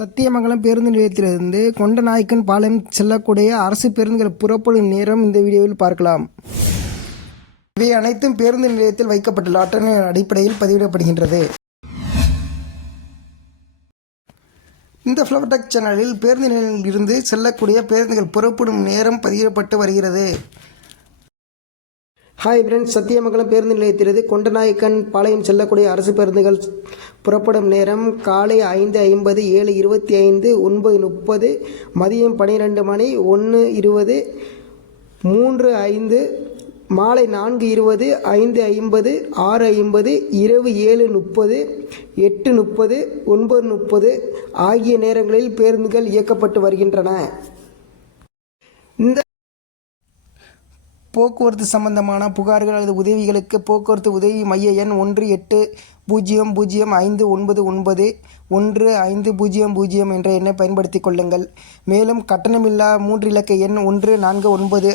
சத்தியமங்கலம் பேருந்து நிலையத்திலிருந்து கொண்டநாயக்கன் பாளையம் செல்லக்கூடிய அரசு பேருந்துகள் புறப்படும் நேரம் இந்த வீடியோவில் பார்க்கலாம். இவை அனைத்தும் பேருந்து நிலையத்தில் வைக்கப்பட்டுள்ள அட்டவணை அடிப்படையில் பதிவிடப்படுகின்றது. இந்த ஃப்ளவர் டெக் சேனலில் பேருந்து நிலையத்தில் இருந்து செல்லக்கூடிய பேருந்துகள் புறப்படும் நேரம் பதிவிடப்பட்டு வருகிறது. ஹாய் ஃப்ரெண்ட்ஸ், சத்தியமங்கலம் பேருந்து நிலையத்திலிருந்து கொண்டநாயக்கன் பாளையம் செல்லக்கூடிய அரசு பேருந்துகள் புறப்படும் நேரம் காலை 5:50, 7:25, 9:30, மதியம் 12 மணி, 1:20, 3:05, மாலை 4:20, 5:50, 6:50, இரவு 7:30, 8:30, 9:30 ஆகிய நேரங்களில் பேருந்துகள் இயக்கப்பட்டு வருகின்றன. இந்த போக்குவரத்து சம்பந்தமான புகார்கள் அல்லது உதவிகளுக்கு போக்குவரத்து உதவி மைய எண் 180059915000 என்ற எண்ணை பயன்படுத்திக் கொள்ளுங்கள். மேலும் கட்டணமில்லா 3 இலக்க எண் 149